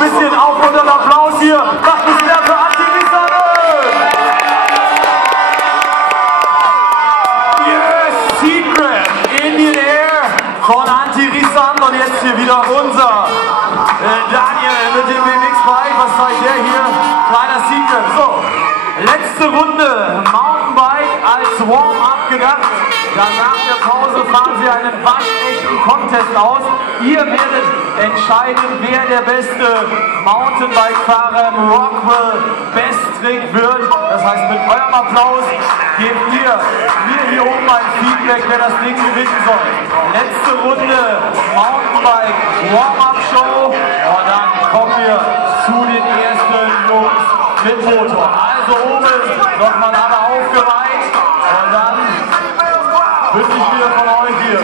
bisschen auf und einen Applaus hier. Macht es wieder für Anti-Rissan. Yes, Secret in the air von Anti-Rissan. Und jetzt hier wieder unser Daniel mit dem BMX-Bike. Was zeigt der hier? Kleiner Secret. So, letzte Runde Mountainbike als Warm-up gedacht. Dann nach der Pause fahren Sie einen waschechten Contest aus. Ihr werdet entscheiden, wer der beste Mountainbike-Fahrer im Rockwell Best Trick wird. Das heißt, mit eurem Applaus gebt ihr mir hier oben ein Feedback, wer das Ding gewinnen soll. Letzte Runde Mountainbike Warm-up-Show. Und dann kommen wir zu den ersten Jungs mit Motor. Also oben nochmal alle aufgereiht. Und dann wünsche ich mir von euch hier